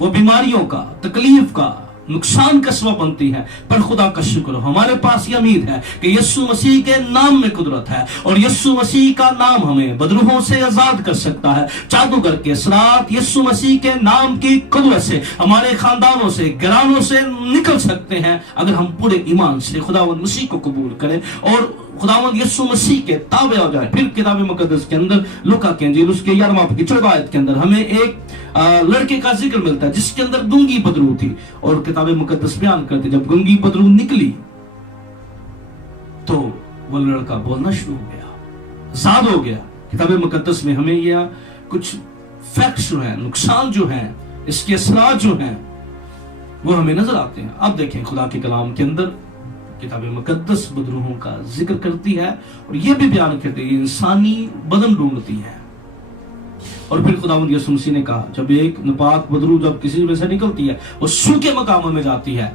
وہ بیماریوں کا، تکلیف کا، نقصان کا سبب بنتی ہے، پر خدا کا شکر ہو ہمارے پاس یہ امید ہے کہ یسوع مسیح کے نام میں قدرت ہے، اور یسوع مسیح کا نام ہمیں بدروحوں سے آزاد کر سکتا ہے۔ جادوگر کے اثرات یسوع مسیح کے نام کی قدرت سے ہمارے خاندانوں سے، گھرانوں سے نکل سکتے ہیں اگر ہم پورے ایمان سے خداوند مسیح کو قبول کریں اور خداوند یسوع مسیح کے تابع ہو جائے۔ پھر کتاب مقدس کے اندر لوکا کے انجیل اس کے 11 باب کی 14 آیت کے اندر ہمیں ایک لڑکے کا ذکر ملتا ہے جس کے اندر گونگی بدرو تھی، اور کتاب مقدس بیان کرتے جب گونگی بدرو نکلی تو وہ لڑکا بولنا شروع ہو گیا، آزاد ہو گیا۔ کتاب مقدس میں ہمیں یہ کچھ فیکٹس جو ہیں، نقصان جو ہیں، اس کے اثرات جو ہیں وہ ہمیں نظر آتے ہیں۔ اب دیکھیں خدا کے کلام کے اندر کتاب مقدس بدروحوں کا ذکر کرتی ہے اور یہ بھی بیان کرتی ہے انسانی بدن ڈھونڈتی ہے۔ اور پھر خداوند یسوع مسیح نے کہا جب ایک ناپاک بدروح جب کسی میں سے نکلتی ہے وہ سوکھے مقاموں میں جاتی ہے،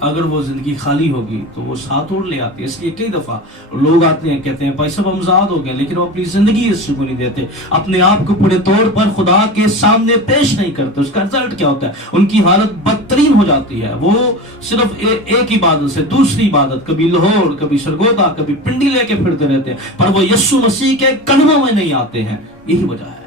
اگر وہ زندگی خالی ہوگی تو وہ ساتھ اور لے آتی ہے۔ اس لیے کئی دفعہ لوگ آتے ہیں کہتے ہیں بھائی صاحب ہم آزاد ہو گئے، لیکن وہ اپنی زندگی اس کو نہیں دیتے، اپنے آپ کو پورے طور پر خدا کے سامنے پیش نہیں کرتے۔ اس کا رزلٹ کیا ہوتا ہے؟ ان کی حالت بدترین ہو جاتی ہے۔ وہ صرف ایک عبادت سے دوسری عبادت، کبھی لاہور، کبھی سرگودا، کبھی پنڈی لے کے پھرتے رہتے ہیں، پر وہ یسوع مسیح کے قدموں میں نہیں آتے ہیں۔ یہی وجہ ہے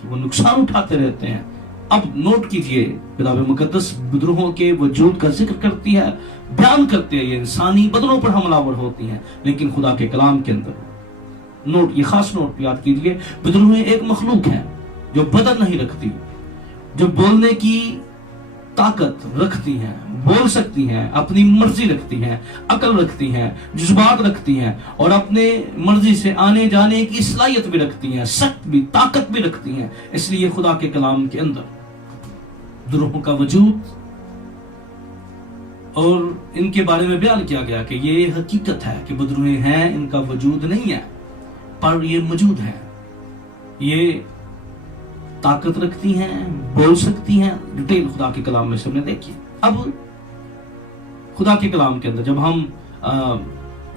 کہ وہ نقصان اٹھاتے رہتے ہیں۔ اب نوٹ کیجئے کتاب مقدس بدروحوں کے وجود کا ذکر کرتی ہے، بیان کرتے ہیں، یہ انسانی بدنوں پر حملہ آور ہوتی ہیں، لیکن خدا کے کلام کے اندر نوٹ، یہ خاص نوٹ یاد کیجئے، بدروہیں ایک مخلوق ہے جو بدن نہیں رکھتی، جو بولنے کی طاقت رکھتی ہیں، بول سکتی ہیں، اپنی مرضی رکھتی ہیں، عقل رکھتی ہیں، جذبات رکھتی ہیں، اور اپنے مرضی سے آنے جانے کی صلاحیت بھی رکھتی ہیں، سخت بھی، طاقت بھی رکھتی ہیں۔ اس لیے خدا کے کلام کے اندر بدروحوں کا وجود اور ان کے بارے میں بیان کیا گیا کہ یہ حقیقت ہے کہ بدروہیں ہیں، ان کا وجود نہیں ہے پر یہ موجود ہیں، یہ طاقت رکھتی ہیں، بول سکتی ہیں۔ ڈیٹیل خدا کے کلام میں سب نے دیکھی۔ اب خدا کے کلام کے اندر جب ہم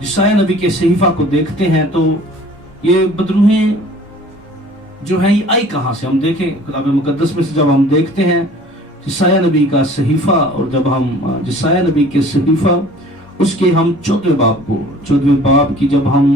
یسایہ نبی کے صحیفہ کو دیکھتے ہیں تو یہ بدروہیں جو ہیں یہ آئی کہاں سے؟ ہم دیکھیں کتاب مقدس میں سے جب ہم دیکھتے ہیں یسایہ نبی کا صحیفہ، اور جب ہم یسایہ نبی کے صحیفہ اس کے ہم 14 باب کی جب ہم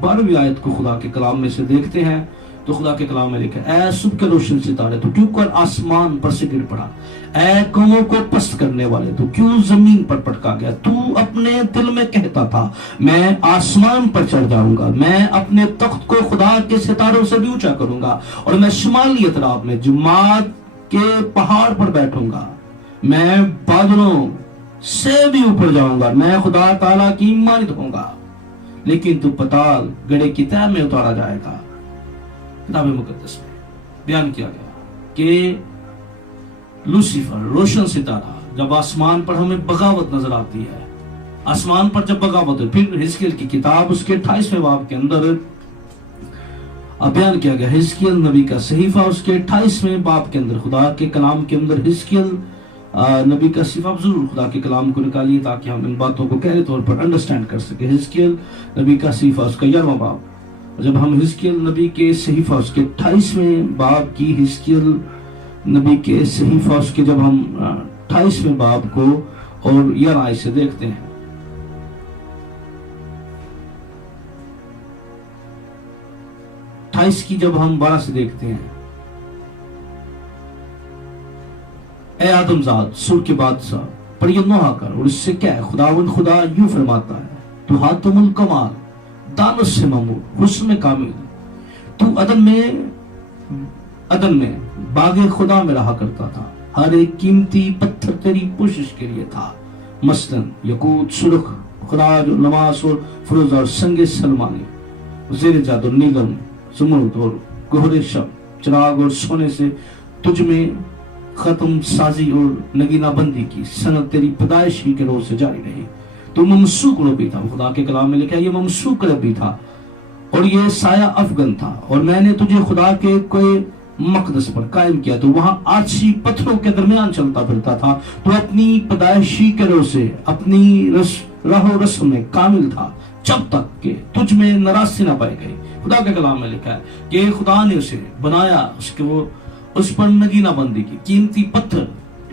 12ویں آیت کو خدا کے کلام میں سے دیکھتے ہیں تو خدا کے کلام میں لکھا ہے، اے صبح کے روشن ستارے تو کیوں کر آسمان پر سے گر پڑا، اے قوموں کو پست کرنے والے تو کیوں زمین پر پٹکا گیا۔ تو اپنے دل میں کہتا تھا میں آسمان پر چڑھ جاؤں گا، میں اپنے تخت کو خدا کے ستاروں سے بھی اونچا کروں گا، اور میں شمالی اطراف میں جماعت کے پہاڑ پر بیٹھوں گا، میں بادلوں سے بھی اوپر جاؤں گا، میں خدا تعالیٰ کی مانند ہوں گا، لیکن تو پتال گڑھے کی تہہ میں اتارا جائے گا۔ کتاب مقدس میں بیان کیا گیا کہ لوسیفر، روشن ستارہ، جب آسمان پر ہمیں بغاوت نظر آتی ہے، آسمان پر جب بغاوت ہے، پھر حزقیل کی کتاب اس کے 28ویں باب کے اندر بیان کیا گیا، حزقیل نبی کا صحیفہ اس کے 28ویں باب کے اندر، خدا کے کلام کے اندر حزقیل نبی کا صحیفہ، ضرور خدا کے کلام کو نکالیے تاکہ ہم ان باتوں کو گہرے طور پر انڈرسٹینڈ کر سکیں۔ حزقیل نبی کا صحیفہ اس کا 11واں باب، جب ہم حزقیل نبی کے صحیفہ اس کے 28ویں باب کی، حزقیل نبی کے صحیفہ اس کے جب ہم 28ویں باب کو اور 11 آیت سے دیکھتے ہیں، کی جب ہم 12 سے دیکھتے ہیں، اے آدم زاد سر کے بادشاہ پر یہ نوحہ کر، اور اس سے کیا ہے؟ خداوند خدا یوں فرماتا ہے، تو حاتم الکمال، دانش سے ممور، حسن کامل، تو عدن میں باغ خدا میں رہا کرتا تھا، ہر ایک قیمتی پتھر تیری پوشش کے لیے تھا، مثلاً یقوت، سرخ، خراج، نماس اور فروز اور سنگ سلمانی، زیر جاد اور نیلم، زمرد اور گہرے شب، چراغ اور سونے سے تجھ میں ختم سازی اور نگینہ بندی کی سنت تیری پیدائش ہی کے روز سے جاری رہی۔ تو ممسوک ربی تھا، خدا کے کلام میں لکھا ہے یہ ممسوک ربی تھا، اور یہ سایہ افغن تھا، اور میں نے تجھے خدا کے کوئی مقدس پر قائم کیا، تو وہاں آچھی پتھروں کے درمیان چلتا پھرتا تھا، تو اپنی پیدائشی کے روز سے اپنی راہ و رسم میں کامل تھا، جب تک کہ تجھ میں نراسی نہ پائی گئی۔ خدا کے کلام میں لکھا ہے کہ خدا نے اسے بنایا، اس پر نگینہ بندی کی، قیمتی پتھر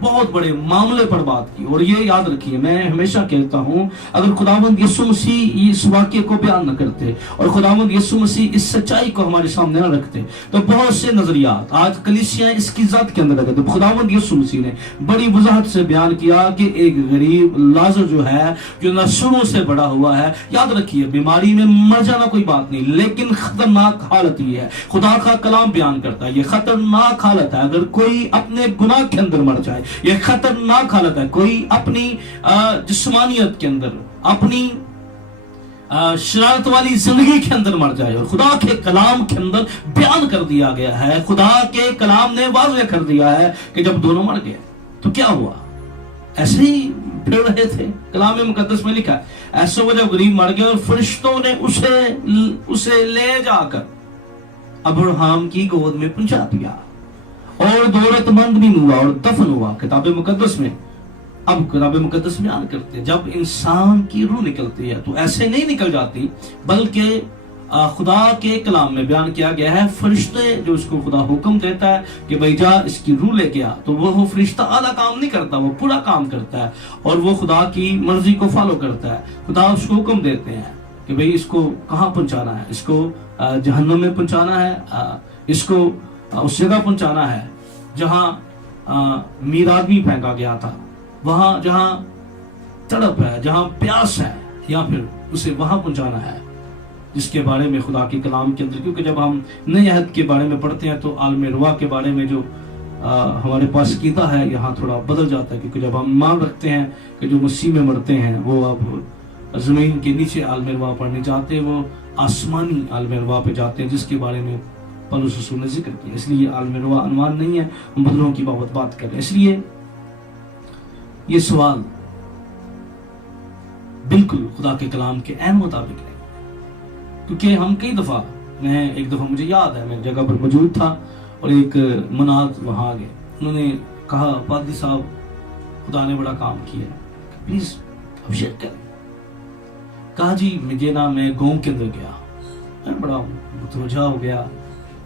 بہت بڑے معاملے پر بات کی. اور یہ یاد رکھیے, میں ہمیشہ کہتا ہوں, اگر خداوند یسوع مسیح اس واقعے کو بیان نہ کرتے اور خداوند یسوع مسیح اس سچائی کو ہمارے سامنے نہ رکھتے تو بہت سے نظریات آج کلیسیاں اس کی ذات کے اندر رکھتے. خداوند یسوع مسیح نے بڑی وضاحت سے بیان کیا کہ ایک غریب لازر جو ہے, جو نسلوں سے بڑا ہوا ہے, یاد رکھیے بیماری میں مر جانا کوئی بات نہیں, لیکن خطرناک حالت یہ ہے. خدا کا کلام بیان کرتا ہے یہ خطرناک حالت ہے اگر کوئی اپنے گناہ کے اندر مر جائے. یہ خطرناک حالت ہے کوئی اپنی جسمانیت کے اندر, اپنی شرارت والی زندگی کے اندر مر جائے. اور خدا کے کلام کے اندر بیان کر دیا گیا ہے, خدا کے کلام نے واضح کر دیا ہے کہ جب دونوں مر گئے تو کیا ہوا. ایسے ہی پھر رہے تھے, کلام مقدس میں لکھا ہے ایسے وہ جب غریب مر گئے اور فرشتوں نے اسے لے جا کر ابراہیم کی گود میں پہنچا دیا اور دولت مند بھی ہوا اور دفن ہوا. کتاب مقدس میں, اب کتاب مقدس بیان کرتے ہیں جب انسان کی روح نکلتی ہے تو ایسے نہیں نکل جاتی, بلکہ خدا کے کلام میں بیان کیا گیا ہے فرشتے جو اس کو خدا حکم دیتا ہے کہ بھائی جا اس کی روح لے کے آ, تو وہ فرشتہ آدھا کام نہیں کرتا, وہ پورا کام کرتا ہے اور وہ خدا کی مرضی کو فالو کرتا ہے. خدا اس کو حکم دیتے ہیں کہ بھئی اس کو کہاں پہنچانا ہے, اس کو جہنم میں پہنچانا ہے, اس کو اس جگہ پہنچانا ہے جہاں میر آدمی پھینکا گیا تھا, وہاں جہاں تڑپ ہے, جہاں پیاس ہے, یا پھر اسے وہاں پہنچانا ہے جس کے بارے میں خدا کے کلام کے اندر, کیونکہ جب ہم نئے عہد کے بارے میں پڑھتے ہیں تو عالم روا کے بارے میں جو ہمارے پاس عقیدہ ہے یہاں تھوڑا بدل جاتا ہے, کیونکہ جب ہم مان رکھتے ہیں کہ جو مسیح میں مرتے ہیں وہ اب زمین کے نیچے عالم روا پر نہیں جاتے, وہ آسمانی عالم روا پہ جاتے ہیں جس کے بارے میں پولس رسول نے ذکر کیا. اس لیے عالم روا عنوان نہیں ہے, ہم بدلوں کی بات کر رہے ہیں. اس لیے یہ سوال بالکل خدا کے کلام کے عین مطابق ہے, کیونکہ ہم کئی دفعہ, میں ایک دفعہ مجھے یاد ہے میں جگہ پر موجود تھا اور ایک مناد وہاں آ گئے, انہوں نے کہا پادری صاحب خدا نے بڑا کام کیا ہے, پلیز اب شیئر کریں. کہا جی مجھے نا میں گاؤں کے اندر گیا, میں بڑا متوجہ ہو گیا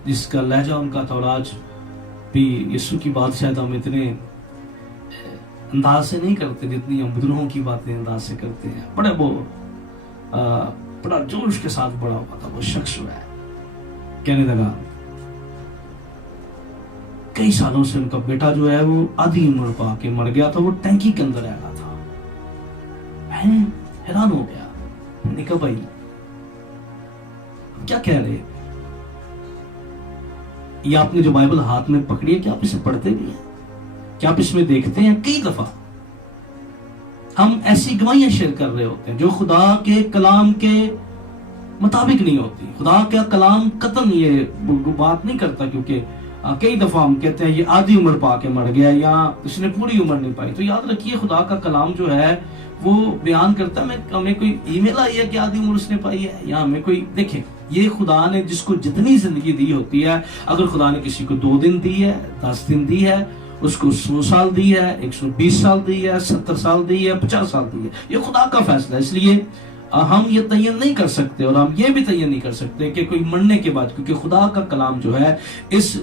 جس کا لہجہ ان کا تھا, اور آج بھی یسوع کی بات شاید ہم اتنے انداز سے نہیں کرتے جتنی ہم بدروہوں کی باتیں انداز سے کرتے ہیں. بڑا جوش کے ساتھ بڑا ہوا تھا وہ شخص جو ہے, کہنے لگا کئی سالوں سے ان کا بیٹا جو ہے وہ آدھی عمر پا کے مر گیا تھا, وہ ٹینکی کے اندر رہا تھا. میں حیران ہو گیا, میں نے کہا بھائی کیا کہہ رہے, یہ آپ نے جو بائبل ہاتھ میں پکڑی ہے کیا آپ اسے پڑھتے بھی ہیں, کیا آپ اس میں دیکھتے ہیں؟ کئی دفعہ ہم ایسی گواہیاں شیئر کر رہے ہوتے ہیں جو خدا کے کلام کے مطابق نہیں ہوتی. خدا کا کلام قطعاً یہ بات نہیں کرتا, کیونکہ کئی دفعہ ہم کہتے ہیں یہ آدھی عمر پا کے مر گیا یا اس نے پوری عمر نہیں پائی. تو یاد رکھیے خدا کا کلام جو ہے وہ بیان کرتا ہے, ہمیں کوئی ای میل آئی ہے کہ آدھی عمر اس نے پائی ہے, یا ہمیں کوئی, دیکھیں یہ خدا نے جس کو جتنی زندگی دی ہوتی ہے, اگر خدا نے کسی کو 2 دن دی ہے, 10 دن دی ہے, اس کو 100 سال دی ہے, 120 سال دی ہے, 70 سال دی ہے, 50 سال دی ہے, یہ خدا کا فیصلہ ہے. اس لیے ہم یہ تعین نہیں کر سکتے اور ہم یہ بھی تعین نہیں کر سکتے کہ کوئی مرنے کے بعد, کیونکہ خدا کا کلام جو ہے اس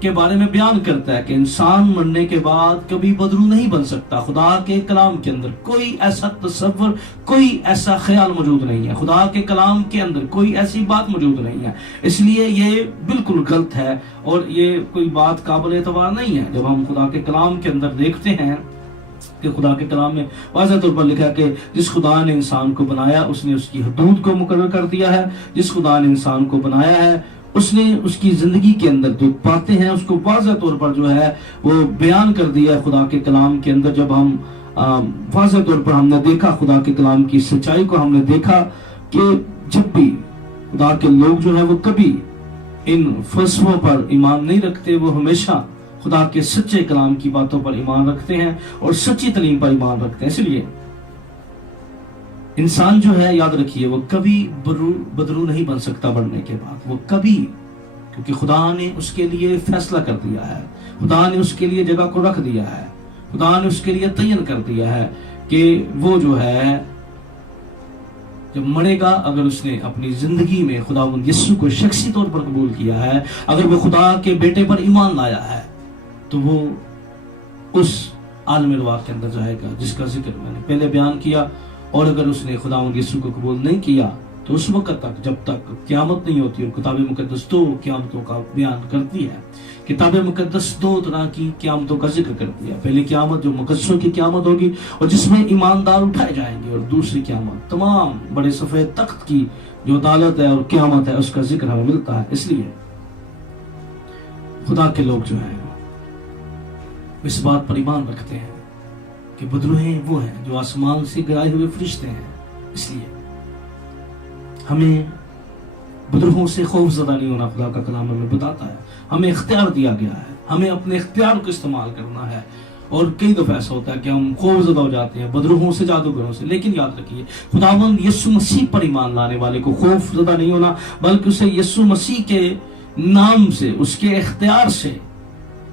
کے بارے میں بیان کرتا ہے کہ انسان مرنے کے بعد کبھی بدرو نہیں بن سکتا. خدا کے کلام کے اندر کوئی ایسا تصور, کوئی ایسا خیال موجود نہیں ہے, خدا کے کلام کے اندر کوئی ایسی بات موجود نہیں ہے. اس لیے یہ بالکل غلط ہے اور یہ کوئی بات قابل اعتبار نہیں ہے. جب ہم خدا کے کلام کے اندر دیکھتے ہیں کہ خدا کے کلام میں واضح طور پر لکھا ہے کہ جس خدا نے انسان کو بنایا اس نے اس کی حدود کو مقرر کر دیا ہے, جس خدا نے انسان کو بنایا ہے اس نے اس کی زندگی کے اندر جو باتیں ہیں اس کو واضح طور پر جو ہے وہ بیان کر دیا ہے خدا کے کلام کے اندر. جب ہم واضح طور پر ہم نے دیکھا خدا کے کلام کی سچائی کو, ہم نے دیکھا کہ جب بھی خدا کے لوگ جو ہیں وہ کبھی ان فلسفوں پر ایمان نہیں رکھتے, وہ ہمیشہ خدا کے سچے کلام کی باتوں پر ایمان رکھتے ہیں اور سچی تعلیم پر ایمان رکھتے ہیں. اس لیے انسان جو ہے یاد رکھیے وہ کبھی بدرو نہیں بن سکتا مرنے کے بعد, وہ کبھی, کیونکہ خدا نے اس کے لیے فیصلہ کر دیا ہے, خدا نے اس کے لیے جگہ کو رکھ دیا ہے, خدا نے اس کے لیے تعین کر دیا ہے کہ وہ جو ہے جب مرے گا, اگر اس نے اپنی زندگی میں خداوند یسوع کو شخصی طور پر قبول کیا ہے, اگر وہ خدا کے بیٹے پر ایمان لایا ہے, تو وہ اس عالم روا کے اندر جائے گا جس کا ذکر میں نے پہلے بیان کیا. اور اگر اس نے خداوند یسوع کو قبول نہیں کیا تو اس وقت تک جب تک قیامت نہیں ہوتی. اور کتاب مقدس 2 قیامتوں کا بیان کرتی ہے. کتاب مقدس 2 طرح کی قیامتوں کا ذکر کرتی ہے. پہلی قیامت جو مقدسوں کی قیامت ہوگی اور جس میں ایماندار اٹھائے جائیں گے, اور دوسری قیامت تمام بڑے سفید تخت کی جو عدالت ہے اور قیامت ہے اس کا ذکر ہمیں ملتا ہے. اس لیے خدا کے لوگ جو ہیں اس بات پر ایمان رکھتے ہیں کہ بدروہیں وہ ہیں جو آسمان سے گرائے ہوئے فرشتے ہیں. اس لیے ہمیں بدروہوں سے خوف زدہ نہیں ہونا خدا کا کلام ہمیں بتاتا ہے. ہمیں اختیار دیا گیا ہے, ہمیں اپنے اختیار کو استعمال کرنا ہے. اور کئی دفعہ ایسا ہوتا ہے کہ ہم خوف زدہ ہو جاتے ہیں بدروہوں سے, جادوگروں سے. لیکن یاد رکھیے خداوند یسوع مسیح پر ایمان لانے والے کو خوف زدہ نہیں ہونا, بلکہ اسے یسوع مسیح کے نام سے, اس کے اختیار سے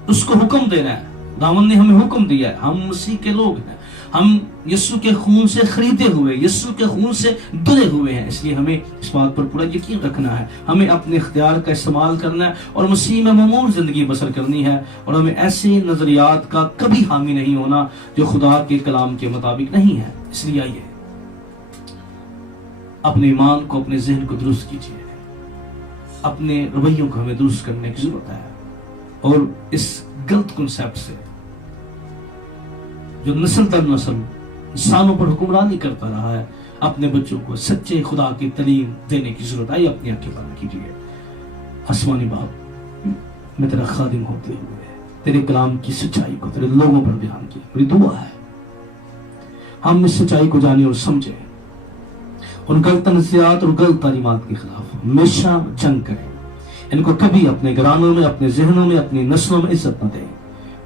اس کو حکم دینا ہے. خداوند نے ہمیں حکم دیا ہے. ہم مسیح کے لوگ ہیں, ہم یسوع کے خون سے خریدے ہوئے, یسوع کے خون سے دھلے ہوئے ہیں. اس لیے ہمیں اس بات پر پورا یقین رکھنا ہے. ہمیں اپنے اختیار کا استعمال کرنا ہے اور مسیح میں معمور زندگی بسر کرنی ہے. اور ہمیں ایسے نظریات کا کبھی حامی نہیں ہونا جو خدا کے کلام کے مطابق نہیں ہے. اس لیے آئیے اپنے ایمان کو, اپنے ذہن کو درست کیجیے. اپنے رویوں کو ہمیں درست کرنے کی ضرورت ہے. اور اس غلط کنسیپٹ سے جو نسل در نسل انسانوں پر حکمرانی کرتا رہا ہے, اپنے بچوں کو سچے خدا کی تعلیم دینے کی ضرورت ہے. اپنی آنکھیں بند کیجیے. آسمانی باپ, میں تیرا خادم ہوتے ہوئے تیرے کلام کی سچائی کو تیرے لوگوں پر بیان کیا. میری دعا ہے ہم اس سچائی کو جانیں اور سمجھیں, ان غلط تنزیات اور غلط تعلیمات کے خلاف ہمیشہ جنگ کریں. ان کو کبھی اپنے گھرانوں میں, اپنے ذہنوں میں, اپنی نسلوں میں عزت نہ دیں,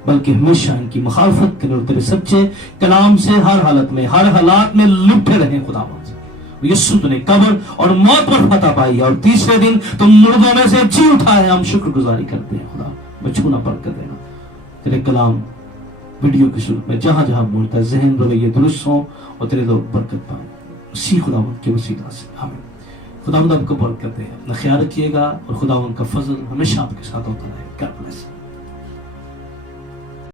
بلکہ ہمیشہ ان کی مخالفت کریں اور تیرے سچے کلام سے ہر حالت میں, ہر حالات میں لپٹے رہیں. خداوند یسوع تو نے قبر اور موت پر فتح پائی اور تیسرے دن تم مردوں میں سے جی اٹھا ہے. ہم شکر گزاری کرتے ہیں. خدا بچھونا برکت دینا. تیرے کلام ویڈیو کی صورت میں جہاں جہاں بولتا ہے ذہن رویے درست ہوں اور تیرے لوگ برکت پائیں. اسی خداوند کے وسیلہ سے آمین. خداوند آپ کو برکت دے. اپنا خیال رکھیے گا اور خداوند کا فضل ہمیشہ آپ کے ساتھ ہوتا رہے.